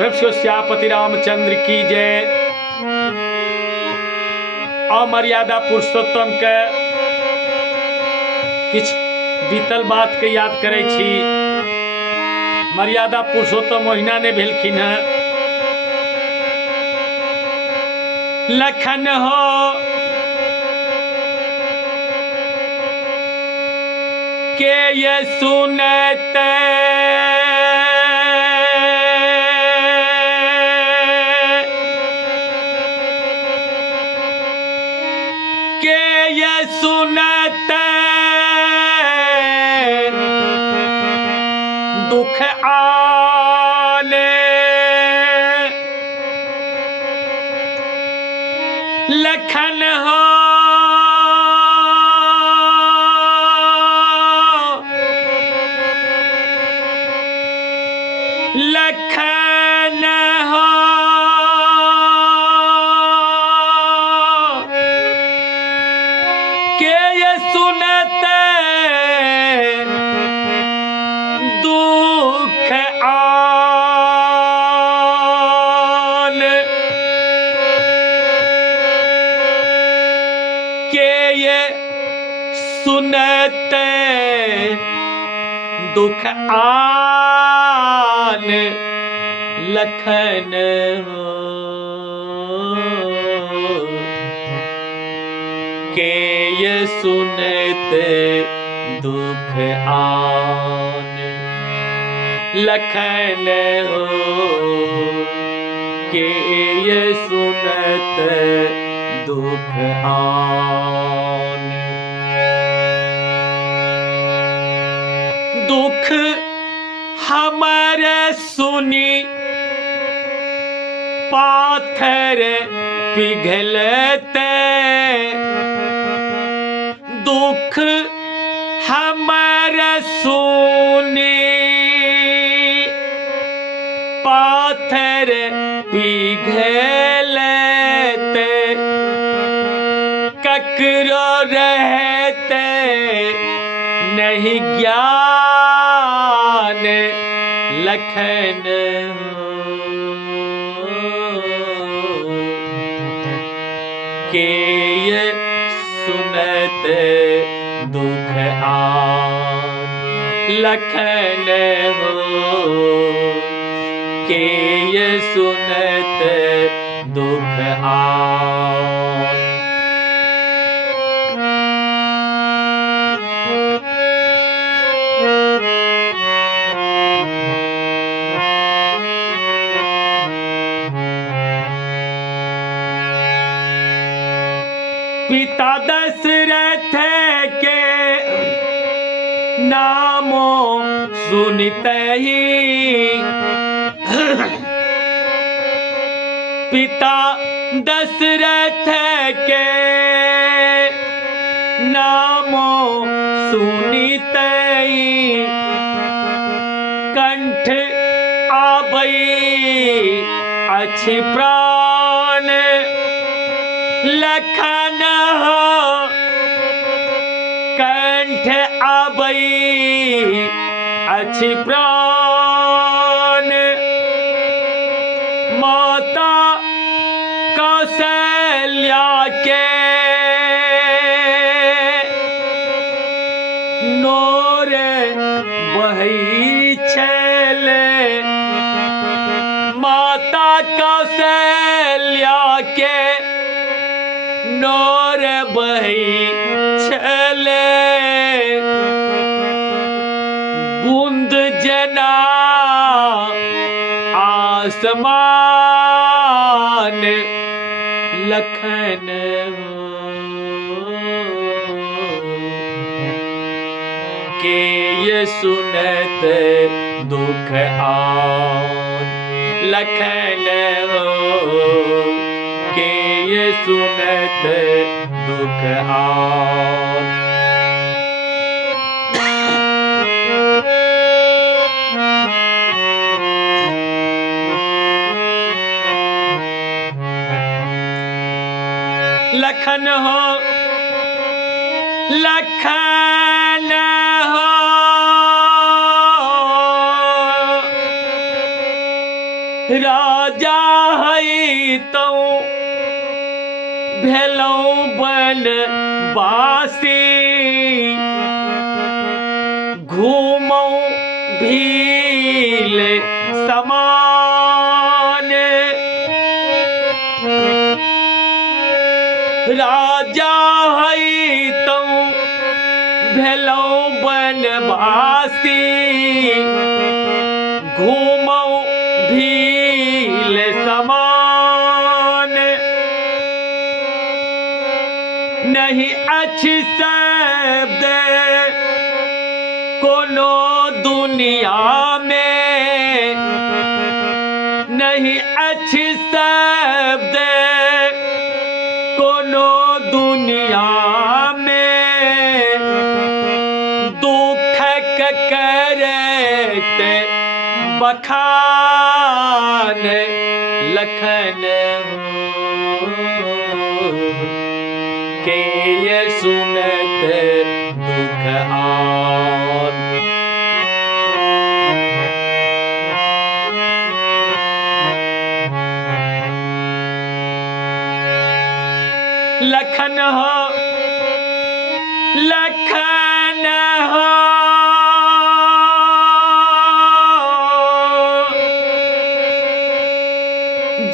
प्रभु श्यापति रामचंद्र की जय। अमर्यादा पुरुषोत्तम के किछ बीतल बात के याद करे छी। मर्यादा पुरुषोत्तम ओहिना ने भेलखिन हैं। लखन हो के ये सुनते दुख आने लखन हो लखन हो के ये सुनते दुख आन के ये सुनते दुख आन लखन हो के ये सुनते दुख आन लखन हो के ये सुनते दुख आन। दुख हमारे सुनी पाथर पिघलते दुख हमारे सुनी पाथर पिघलते ककरो रहते नहीं ज्ञान लखन के ये सुनते दुख आन लखन हो के ये सुनते दुख आन। पिता दशरथ के नामो सुनते ही पिता दशरथ के नामो सुनते ही कंठ आबई अच्छी प्राण लखन हो कंठ आबई अच्छी प्राण। माता कौशल्या के नोर बही छले माता कौशल्या के नोर बही छले बूंद जना आसमान लखन हो के ये सुनते दुख आन लखन हो के ये सुनते दुख आन। लखन हो लखन हो राजा है तो भेलौ बनवासी घूमौ भील समान राजा है तो भेलौ बनवासी घूमौ भील समान नहीं अच्छी शब्द कोनो दुनिया में नहीं अच्छी शब्द कोनो दुनिया में दुख करते बखान लखन के ये सुनत दुख आन लखन हो लखन हो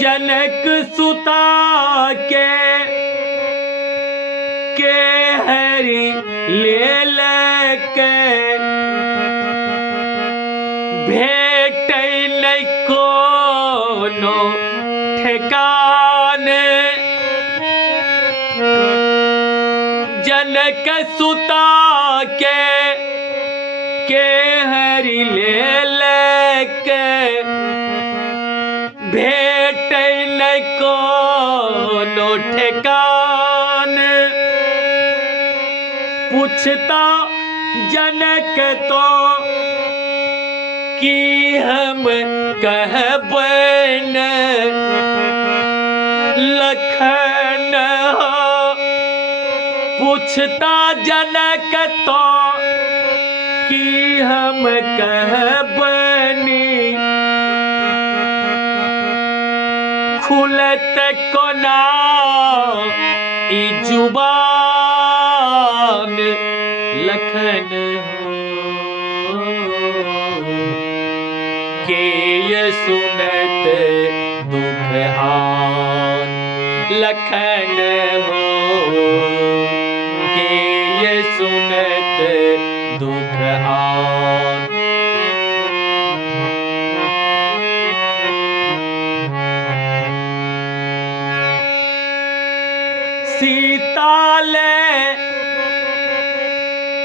जनक सुता के हरि ले लके भेट नहीं कोनो ठिकान जनक सुता के हरि ले लके भेट नहीं कोनो ठिकान पूछता जनक तो कि हम कहबन लखन पूछता जनक तो कि हम कहबनी खुलत कोना ई जुबान लखन के ये सुनत दुख आन लखन के ये सुनत दुख आन सीता ले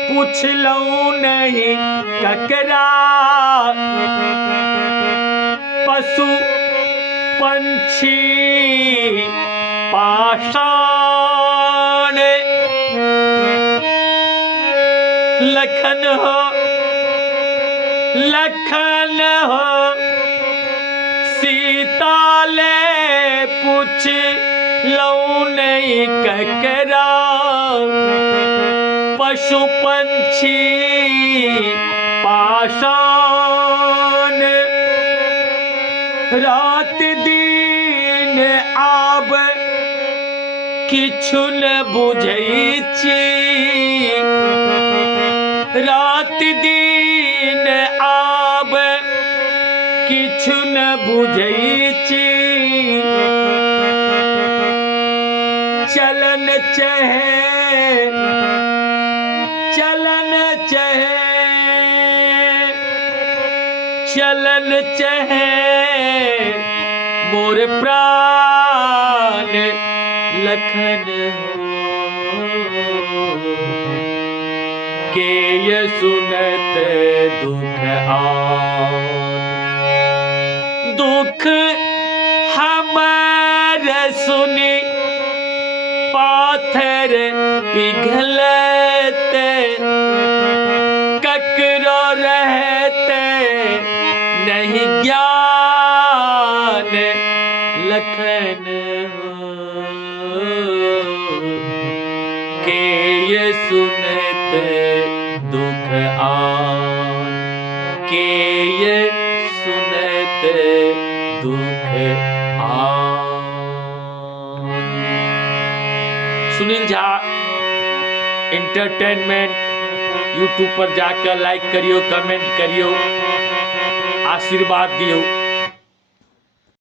पूछलौ नहीं ककरा पशु पंछी पाषाण लखन हो सीता ले पूछ लौ नहीं ककरा पशु पंछी पाषाण रात दिन आब किछु न बुझै छी रात दिन आब किछु न बुझै छी चलन चहे मोर प्राण लखन के ये सुनत दुख आन दुख हमार सुनी पाथर पिघलते ककरो रहते नहीं ज्ञान लखन के ये सुनत दुख आन के ये सुनत दुख सुनील झा एंटरटेनमेंट यूट्यूब पर जाकर लाइक करियो, कमेंट करियो, आशीर्वाद दियो।